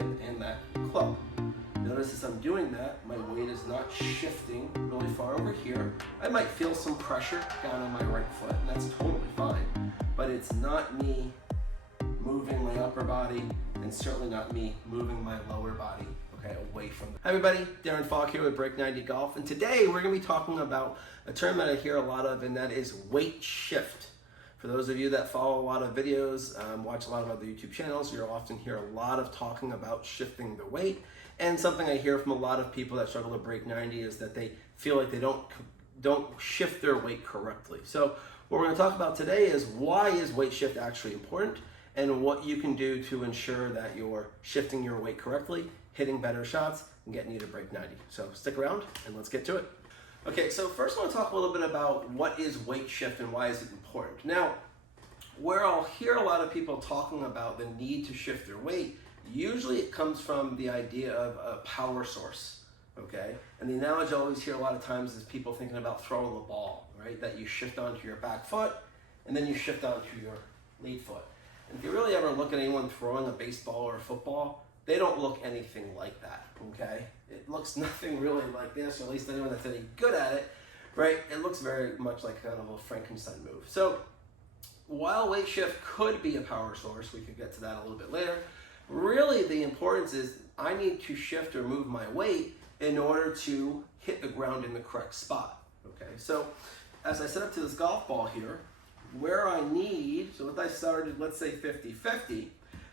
and that club. Notice as I'm doing that, my weight is not shifting really far over here. I might feel some pressure down on my right foot, and that's totally fine, but it's not me moving my upper body, and certainly not me moving my lower body, okay, away from it. Hi everybody, Darren Falk here with Break 90 Golf, and today we're going to be talking about a term that I hear a lot of, and that is weight shift. For those of you that follow a lot of videos, watch a lot of other YouTube channels, you'll often hear a lot of talking about shifting the weight. And something I hear from a lot of people that struggle to break 90 is that they feel like they don't shift their weight correctly. So what we're going to talk about today is why is weight shift actually important, and what you can do to ensure that you're shifting your weight correctly, hitting better shots, and getting you to break 90. So stick around and let's get to it. Okay, so first I want to talk a little bit about what is weight shift and why is it important. Now, where I'll hear a lot of people talking about the need to shift their weight, usually it comes from the idea of a power source, okay? And the analogy I always hear a lot of times is people thinking about throwing the ball, right? That you shift onto your back foot and then you shift onto your lead foot. And if you really ever look at anyone throwing a baseball or a football, they don't look anything like that, okay? It looks nothing really like this, or at least anyone that's any good at it, right? It looks very much like kind of a Frankenstein move. So while weight shift could be a power source, we could get to that a little bit later, really the importance is I need to shift or move my weight in order to hit the ground in the correct spot, okay? So as I set up to this golf ball here, where I need, so if I started, let's say 50-50,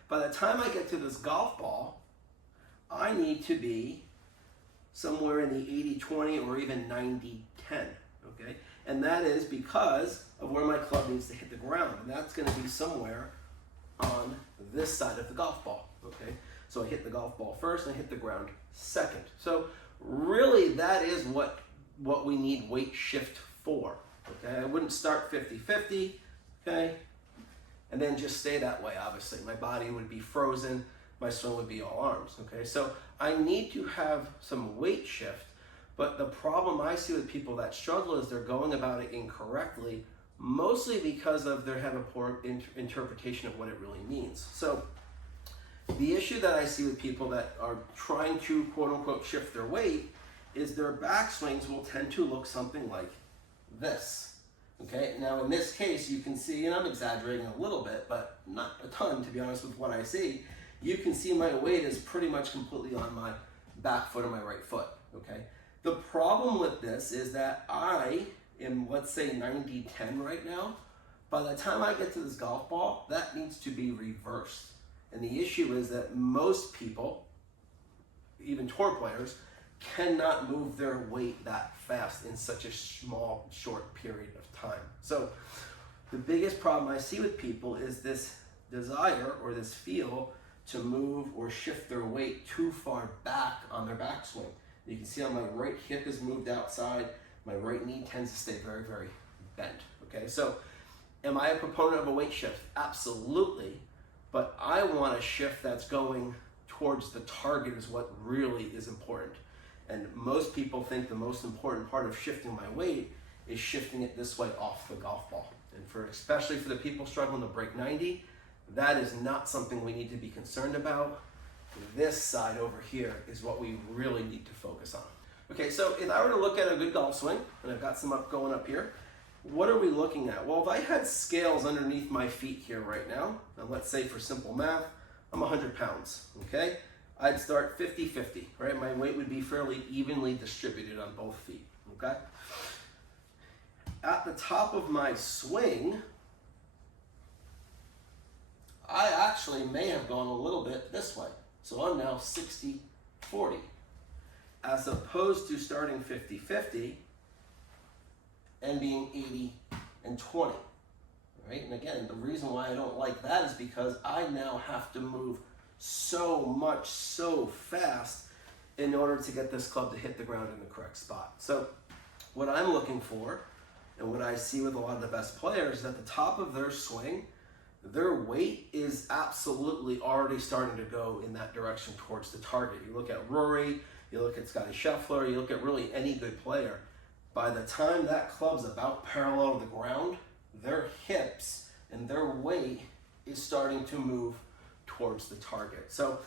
by the time I get to this golf ball, I need to be somewhere in the 80-20 or even 90-10, okay? And that is because of where my club needs to hit the ground, and that's gonna be somewhere on this side of the golf ball, okay? So I hit the golf ball first and I hit the ground second. So really that is what we need weight shift for, okay? I wouldn't start 50-50, okay? And then just stay that way, obviously. My body would be frozen, my swing would be all arms, okay? So I need to have some weight shift, but the problem I see with people that struggle is they're going about it incorrectly, mostly because of they have a poor interpretation of what it really means. So the issue that I see with people that are trying to quote unquote shift their weight is their backswings will tend to look something like this. Okay, now in this case you can see, and I'm exaggerating a little bit, but not a ton to be honest with what I see, you can see my weight is pretty much completely on my back foot or my right foot, okay? The problem with this is that I am, let's say 90-10 right now. By the time I get to this golf ball, that needs to be reversed. And the issue is that most people, even tour players, cannot move their weight that fast in such a small, short period of time. So the biggest problem I see with people is this desire or this feel to move or shift their weight too far back on their backswing. You can see how my right hip is moved outside, my right knee tends to stay very, very bent, okay? So am I a proponent of a weight shift? Absolutely, but I want a shift that's going towards the target is what really is important. And most people think the most important part of shifting my weight is shifting it this way off the golf ball. And especially for the people struggling to break 90, that is not something we need to be concerned about. This side over here is what we really need to focus on. Okay, so if I were to look at a good golf swing, and I've got some going up here, what are we looking at? Well, if I had scales underneath my feet here right now, and let's say for simple math, I'm 100 pounds, okay? I'd start 50-50, right? My weight would be fairly evenly distributed on both feet, okay? At the top of my swing, I actually may have gone a little bit this way. So I'm now 60-40, as opposed to starting 50-50 and being 80-20, right? And again, the reason why I don't like that is because I now have to move so much, so fast in order to get this club to hit the ground in the correct spot. So what I'm looking for, and what I see with a lot of the best players, is at the top of their swing, their weight is absolutely already starting to go in that direction towards the target. You look at Rory, you look at Scotty Scheffler, you look at really any good player. By the time that club's about parallel to the ground, their hips and their weight is starting to move towards the target. So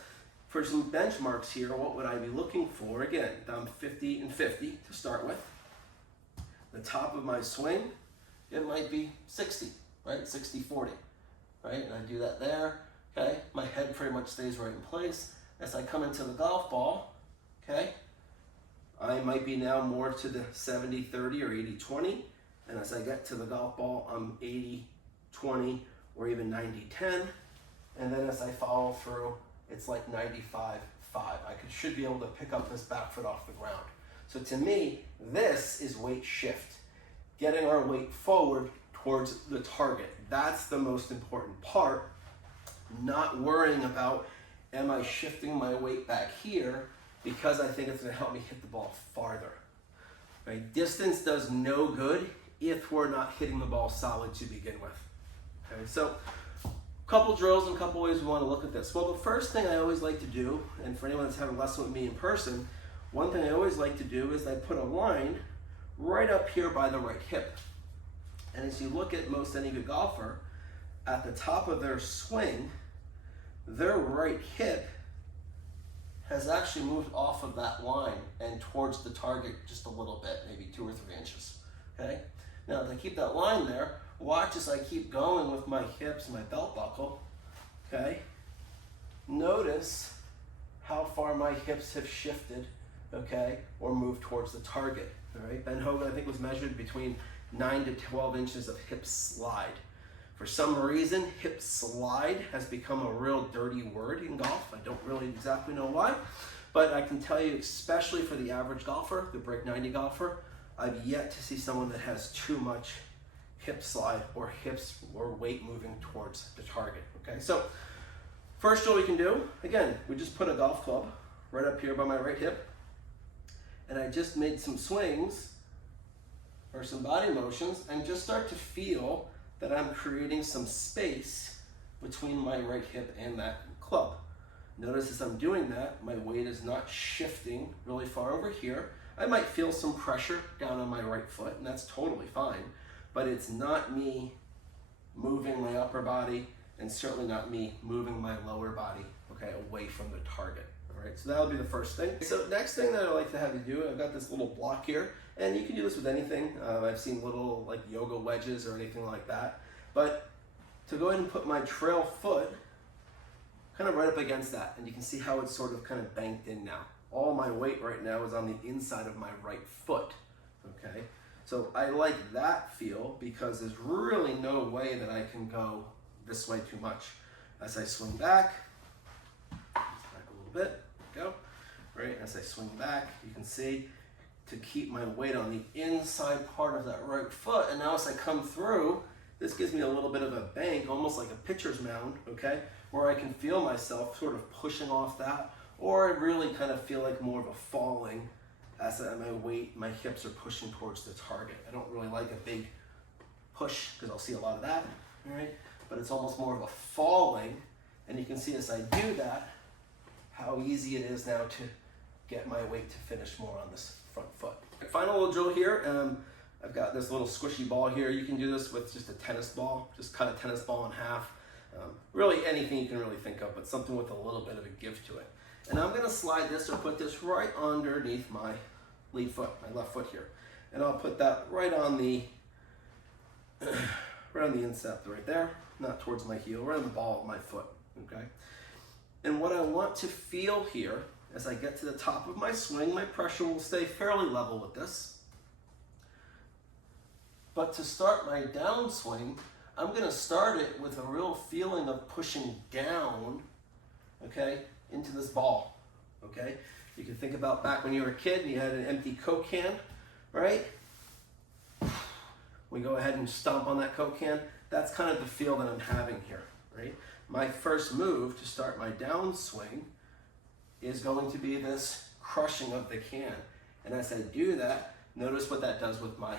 For some benchmarks here, what would I be looking for? Again, I'm 50 and 50 to start with. The top of my swing, it might be 60, right? 60-40, right? And I do that there, okay? My head pretty much stays right in place. As I come into the golf ball, okay, I might be now more to the 70-30 or 80-20. And as I get to the golf ball, I'm 80-20 or even 90-10. And then as I follow through, it's like 95-5. Should be able to pick up this back foot off the ground. So to me, this is weight shift. Getting our weight forward towards the target. That's the most important part. Not worrying about, am I shifting my weight back here because I think it's going to help me hit the ball farther. Right? Distance does no good if we're not hitting the ball solid to begin with. Okay, so couple drills and a couple ways we want to look at this. Well, the first thing I always like to do, and for anyone that's having a lesson with me in person, one thing I always like to do is I put a line right up here by the right hip. And as you look at most any good golfer, at the top of their swing, their right hip has actually moved off of that line and towards the target just a little bit, maybe 2 or 3 inches, okay? Now, if I keep that line there, watch as I keep going with my hips and my belt buckle, okay? Notice how far my hips have shifted, okay, or moved towards the target, all right? Ben Hogan, I think, was measured between 9 to 12 inches of hip slide. For some reason, hip slide has become a real dirty word in golf. I don't really exactly know why, but I can tell you, especially for the average golfer, the break 90 golfer, I've yet to see someone that has too much hip slide or hips or weight moving towards the target, okay? So first drill we can do, again, we just put a golf club right up here by my right hip, and I just made some swings or some body motions and just start to feel that I'm creating some space between my right hip and that club. Notice as I'm doing that, my weight is not shifting really far over here. I might feel some pressure down on my right foot, and that's totally fine, but it's not me moving my upper body and certainly not me moving my lower body, okay, away from the target. All right, so that'll be the first thing. So next thing that I like to have you do, I've got this little block here, and you can do this with anything. I've seen little like yoga wedges or anything like that, but to go ahead and put my trail foot kind of right up against that, and you can see how it's sort of kind of banked in now. All my weight right now is on the inside of my right foot, okay? So I like that feel because there's really no way that I can go this way too much. As I swing back a little bit, go, right? As I swing back, you can see to keep my weight on the inside part of that right foot. And now as I come through, this gives me a little bit of a bank, almost like a pitcher's mound, okay? Where I can feel myself sort of pushing off that, or I really kind of feel like more of a falling as my weight, my hips are pushing towards the target. I don't really like a big push because I'll see a lot of that, all right? But it's almost more of a falling, and you can see as I do that, how easy it is now to get my weight to finish more on this front foot. Final little drill here. I've got this little squishy ball here. You can do this with just a tennis ball. Just cut a tennis ball in half. Really anything you can really think of, but something with a little bit of a give to it. And I'm gonna slide this or put this right underneath my lead foot, my left foot here. And I'll put that right on the instep right there, not towards my heel, right on the ball of my foot, okay? And what I want to feel here, as I get to the top of my swing, my pressure will stay fairly level with this. But to start my downswing, I'm gonna start it with a real feeling of pushing down, okay, into this ball, okay? You can think about back when you were a kid and you had an empty Coke can, right? We go ahead and stomp on that Coke can. That's kind of the feel that I'm having here, right? My first move to start my downswing is going to be this crushing of the can. And as I do that, notice what that does with my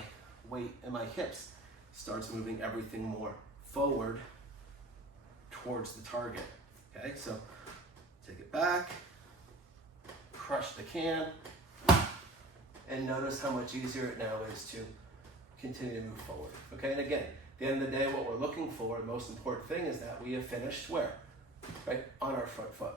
weight and my hips. Starts moving everything more forward towards the target, okay? So take it back, crush the can, and notice how much easier it now is to continue to move forward, okay? And again, at the end of the day, what we're looking for, the most important thing is that we have finished where? Right, on our front foot.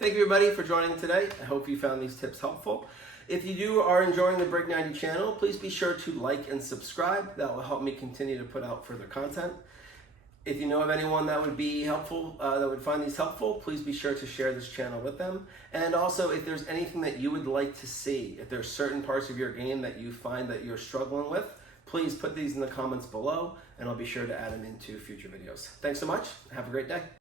Thank you everybody for joining today. I hope you found these tips helpful. If you are enjoying the Break 90 channel, please be sure to like and subscribe. That will help me continue to put out further content. If you know of anyone that would be helpful, that would find these helpful, please be sure to share this channel with them. And also, if there's anything that you would like to see, if there's certain parts of your game that you find that you're struggling with, please put these in the comments below, and I'll be sure to add them into future videos. Thanks so much. Have a great day.